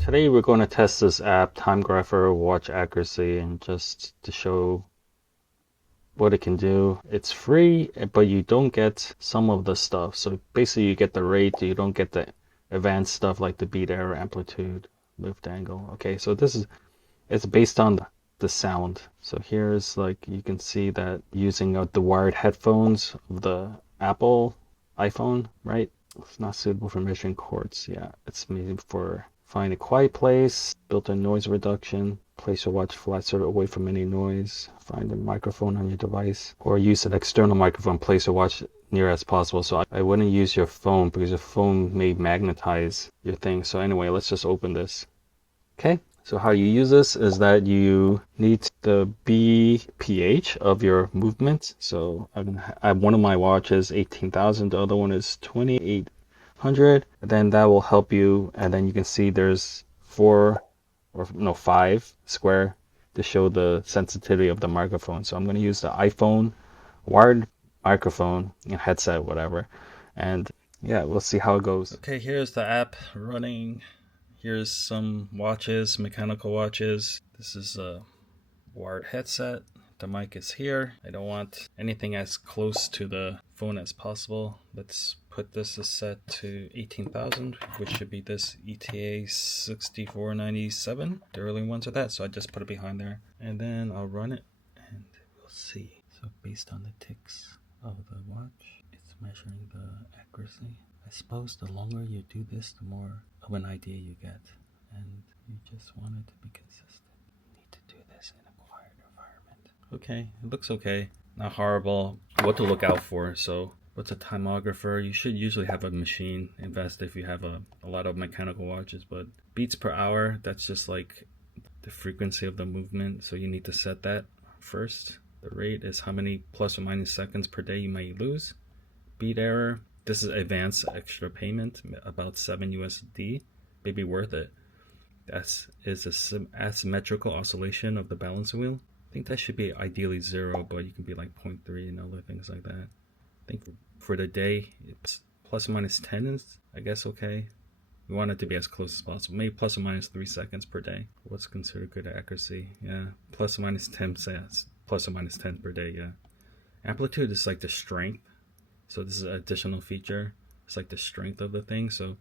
Today we're going to test this app, Timegrapher Watch Accuracy, and just to show what it can do. It's free, but you don't get some of the stuff. So basically you get the rate, you don't get the advanced stuff like the beat error, amplitude, lift angle. Okay, so it's based on the sound. So here's like, you can see that using the wired headphones of the Apple iPhone, right? It's not suitable for measuring chords. Yeah, it's made for find a quiet place, built-in noise reduction, place your watch flat so away from any noise, find a microphone on your device, or use an external microphone, place your watch near as possible. So I wouldn't use your phone because your phone may magnetize your thing. So anyway, let's just open this. Okay, so how you use this is that you need the BPH of your movement. So one of my watches 18,000, the other one is 2800. Then that will help you, and then you can see there's 5 square to show the sensitivity of the microphone. So I'm going to use the iPhone wired microphone and headset, whatever, and yeah, we'll see how it goes. Okay, here's the app running. Here's some watches, mechanical watches. This is a wired headset. The mic is here. I don't want anything as close to the phone as possible. Let's put this set to 18,000, which should be this ETA 6497. The early ones are that, so I just put it behind there. And then I'll run it and we'll see. So based on the ticks of the watch, it's measuring the accuracy. I suppose the longer you do this, the more of an idea you get, and you just want it to be consistent. You need to do this in a quiet environment. Okay, it looks okay. Not horrible. What to look out for. So what's a timeographer? You should usually have a machine. Invest if you have a lot of mechanical watches, but beats per hour, that's just like the frequency of the movement. So you need to set that first. The rate is how many plus or minus seconds per day you might lose. Beat error. This is advanced extra payment, about 7 USD, maybe worth it. That is a asymmetrical oscillation of the balance wheel. I think that should be ideally 0, but you can be like 0.3 and other things like that. I think for the day, it's plus or minus 10 is, I guess, okay. We want it to be as close as possible, maybe plus or minus 3 seconds per day. What's considered good accuracy? Yeah, plus or minus 10 cents, plus or minus 10 per day, yeah. Amplitude is like the strength. So this is an additional feature. It's like the strength of the thing. So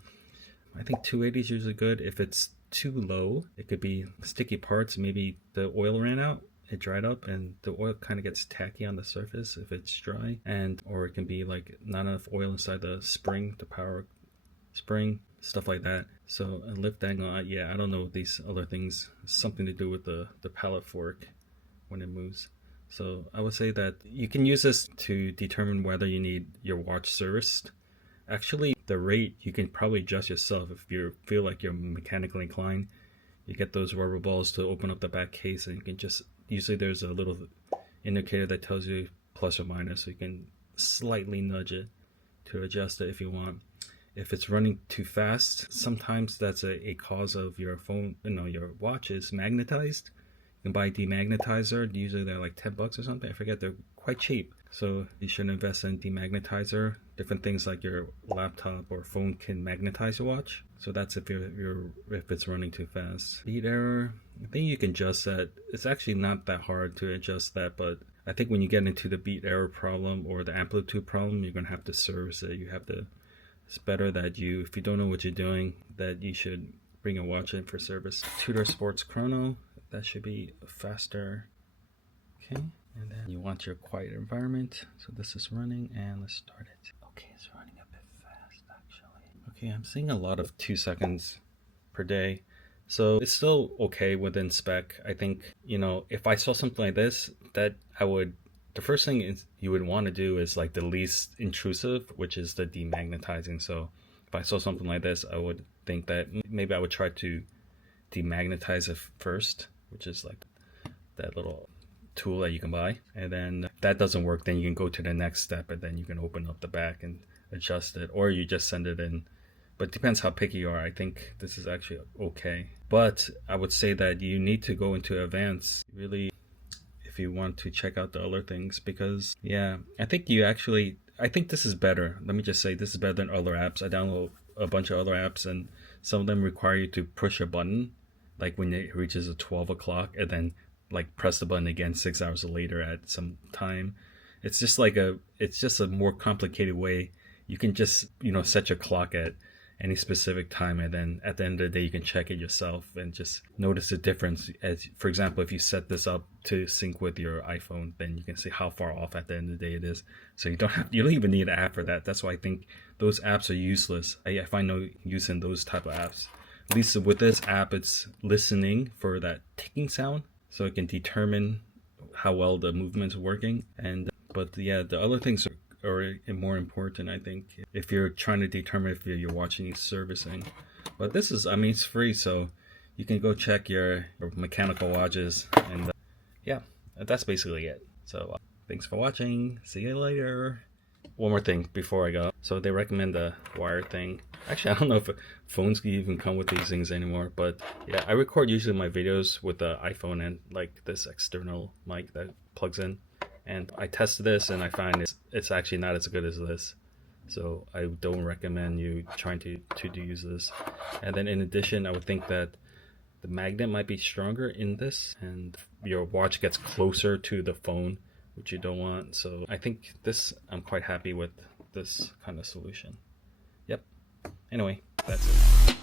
I think 280 is usually good. If it's too low, it could be sticky parts. Maybe the oil ran out, it dried up, and the oil kind of gets tacky on the surface if it's dry. Or it can be like not enough oil inside the spring, the power spring, stuff like that. So a lift angle, yeah, I don't know these other things. Something to do with the pallet fork when it moves. So I would say that you can use this to determine whether you need your watch serviced. Actually, the rate you can probably adjust yourself if you feel like you're mechanically inclined. You get those rubber balls to open up the back case, and you can just, usually there's a little indicator that tells you plus or minus, so you can slightly nudge it to adjust it if you want. If it's running too fast, sometimes that's a cause of your phone, your watch is magnetized. You can buy a demagnetizer. Usually they're like $10 or something. I forget. They're quite cheap. So you should invest in demagnetizer. Different things like your laptop or phone can magnetize your watch. So that's if it's running too fast. Beat error. I think you can adjust that. It's actually not that hard to adjust that, but I think when you get into the beat error problem or the amplitude problem, you're gonna have to service it. It's better that if you don't know what you're doing, that you should bring a watch in for service. Tudor Sports Chrono. That should be faster. Okay, and then you want your quiet environment. So this is running, and let's start it. Okay, it's running a bit fast actually. Okay, I'm seeing a lot of 2 seconds per day. So it's still okay within spec. I think, if I saw something like this, the first thing you would want to do is like the least intrusive, which is the demagnetizing. So if I saw something like this, I would think that maybe I would try to demagnetize it first, which is like that little tool that you can buy. And then if that doesn't work, then you can go to the next step, and then you can open up the back and adjust it, or you just send it in. But it depends how picky you are. I think this is actually okay. But I would say that you need to go into advanced, really, if you want to check out the other things, because I think you actually I think this is better. Let me just say this is better than other apps. I download a bunch of other apps, and some of them require you to push a button, like when it reaches a 12 o'clock, and then like press the button again 6 hours later at some time. It's just a more complicated way. You can just, set your clock at any specific time, and then at the end of the day you can check it yourself and just notice the difference. As for example, if you set this up to sync with your iPhone, then you can see how far off at the end of the day it is. So you don't even need an app for that. That's why I think those apps are useless. I find no use in those type of apps. At least with this app, it's listening for that ticking sound, so it can determine how well the movement's working. But yeah, the other things are more important, I think, if you're trying to determine if your watch needs servicing. But this is, it's free, so you can go check your mechanical watches, and yeah, that's basically it. So thanks for watching. See you later. One more thing before I go. So they recommend the wire thing. Actually, I don't know if phones can even come with these things anymore, but yeah, I record usually my videos with the iPhone and like this external mic that plugs in. And I tested this, and I find it's actually not as good as this. So I don't recommend you trying to use this. And then in addition, I would think that the magnet might be stronger in this, and your watch gets closer to the phone, which you don't want. So I think I'm quite happy with this kind of solution. Yep. Anyway, that's it.